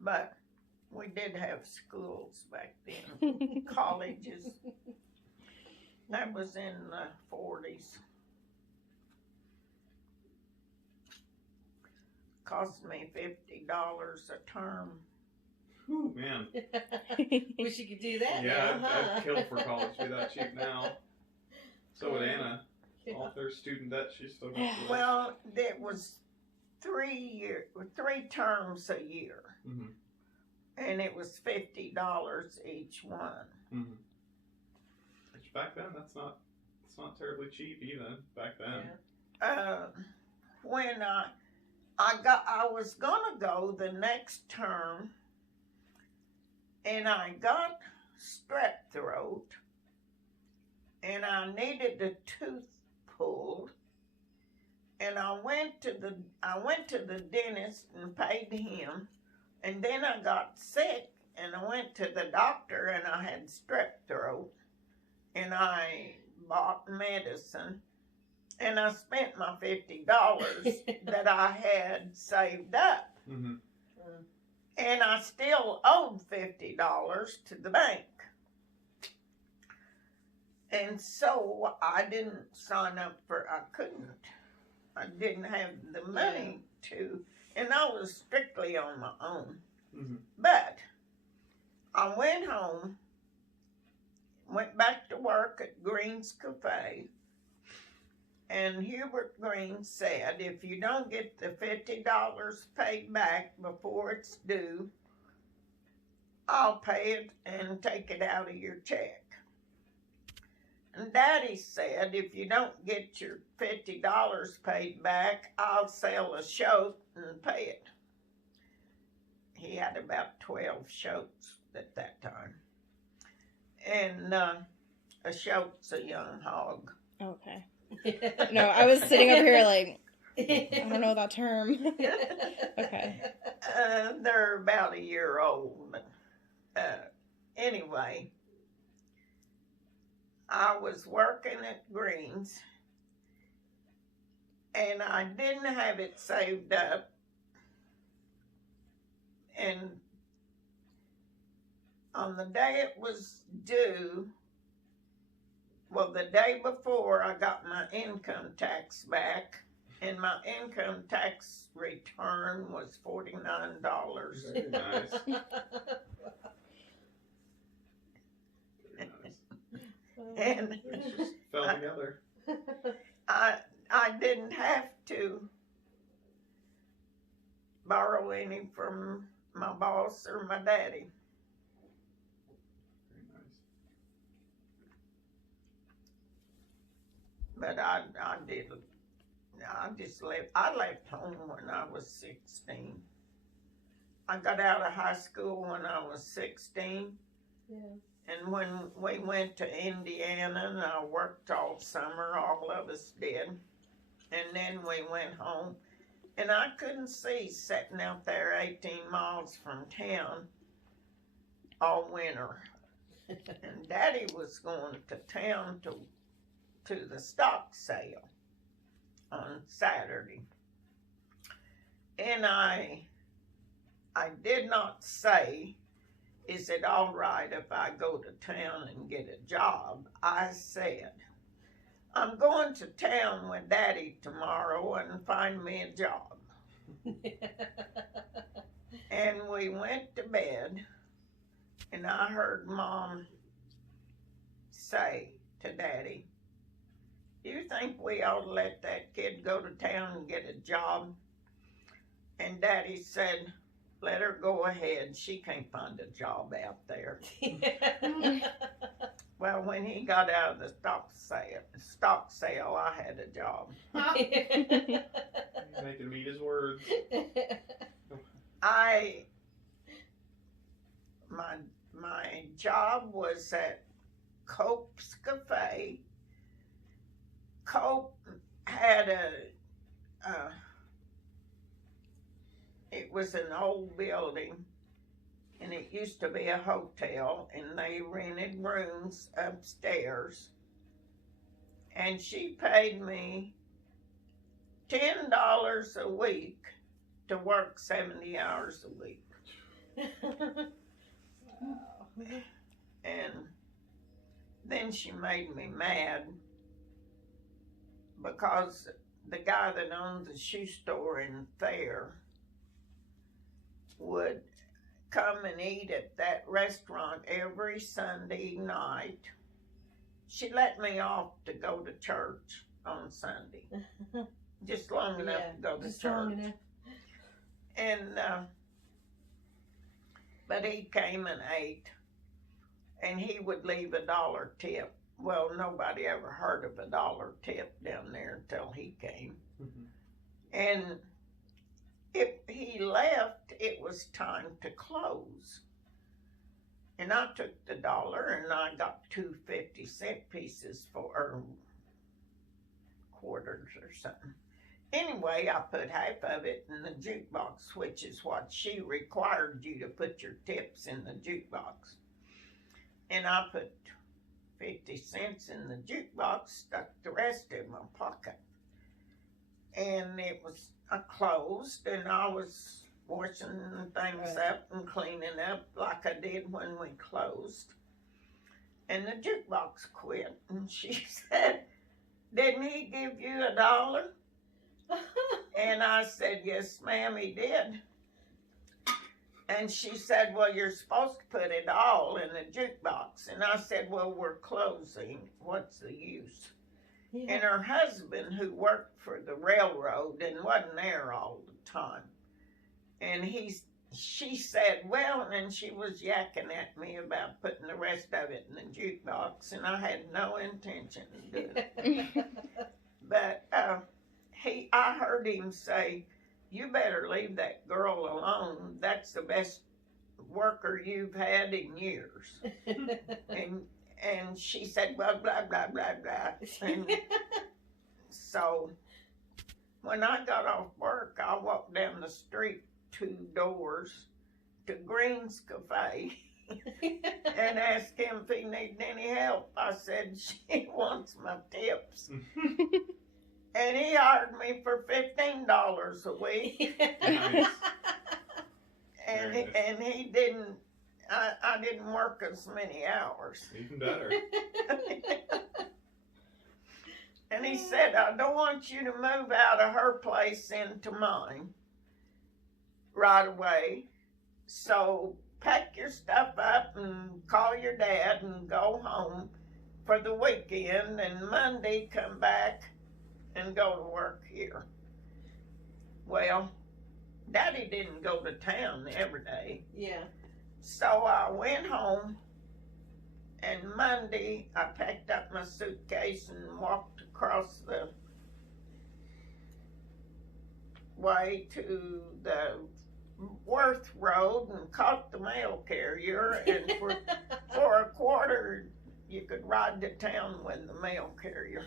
But we did have schools back then, colleges. That was in the 40s. Cost me $50 a term. Whew, man. Wish you could do that Yeah, now, I'd kill for college to be that cheap now. So would Anna. Yeah. All their student debt she's still got to Well, it was 3 terms a year, Mm-hmm. and it was $50 each one. Mm-hmm. Which back then, it's not terribly cheap even back then. Yeah. When I was gonna go the next term, and I got strep throat, and I needed a tooth pulled, and I went to the dentist and paid him, and then I got sick, and I went to the doctor, and I had strep throat, and I bought medicine. And I spent my $50 that I had saved up. Mm-hmm. And I still owed $50 to the bank. And so I didn't sign up I couldn't. I didn't have the money to, and I was strictly on my own. Mm-hmm. But I went home, went back to work at Green's Cafe. And Hubert Green said, if you don't get the $50 paid back before it's due, I'll pay it and take it out of your check. And Daddy said, if you don't get your $50 paid back, I'll sell a shoat and pay it. He had about 12 shoats at that time. And a shoat's a young hog. Okay. No, I was sitting over here like, I don't know that term. Okay. They're about a year old. But, anyway, I was working at Green's, and I didn't have it saved up. And on the day it was due, well, the day before, I got my income tax back, and my income tax return was $49. Very nice. Very nice. And It just fell together. I didn't have to borrow any from my boss or my daddy. Very nice. But I didn't. I just left. I left home when I was 16. I got out of high school when I was 16. Yeah. And when we went to Indiana, and I worked all summer, all of us did. And then we went home. And I couldn't see sitting out there 18 miles from town all winter. And Daddy was going to town to the stock sale on Saturday. And I did not say, is it all right if I go to town and get a job? I said, I'm going to town with Daddy tomorrow and find me a job. And we went to bed, and I heard Mom say to Daddy, do you think we ought to let that kid go to town and get a job? And Daddy said, let her go ahead. She can't find a job out there. Well, when he got out of the stock sale, I had a job. He's making me eat his words. My job was at Cope's Cafe. Cope had it was an old building, and it used to be a hotel, and they rented rooms upstairs. And she paid me $10 a week to work 70 hours a week. And then she made me mad because the guy that owned the shoe store in Thayer would come and eat at that restaurant every Sunday night. She let me off to go to church on Sunday, just long enough to go to just church. long enough. And but he came and ate, and he would leave $1 tip. Well, nobody ever heard of $1 tip down there until he came. And if he left, it was time to close. And I took the $1 and I got 2 50-cent pieces or quarters or something. Anyway, I put half of it in the jukebox, which is what she required you to put your tips in the jukebox. And I put 50 cents in the jukebox, stuck the rest in my pocket. And it was closed, and I was washing things up and cleaning up like I did when we closed. And the jukebox quit, and she said, "Didn't he give you $1?" And I said, "Yes, ma'am, he did." And she said, "Well, you're supposed to put it all in the jukebox." And I said, "Well, we're closing. What's the use?" Yeah. And her husband, who worked for the railroad and wasn't there all the time, and she said, "Well," and she was yakking at me about putting the rest of it in the jukebox, and I had no intention of doing it. But I heard him say, "You better leave that girl alone. That's the best worker you've had in years." And she said, "Well, blah, blah, blah, blah." And so when I got off work, I walked down the street 2 doors to Green's Cafe and asked him if he needed any help. I said, "She wants my tips." And he hired me for $15 a week. Nice. And Very nice. he didn't, I didn't work as many hours. Even better. And he said, "I don't want you to move out of her place into mine right away. So pack your stuff up and call your dad and go home for the weekend, and Monday come back and go to work here." Well, Daddy didn't go to town every day. Yeah. So I went home, and Monday I packed up my suitcase and walked across the way to the Worth Road and caught the mail carrier, and for a quarter you could ride to town with the mail carrier.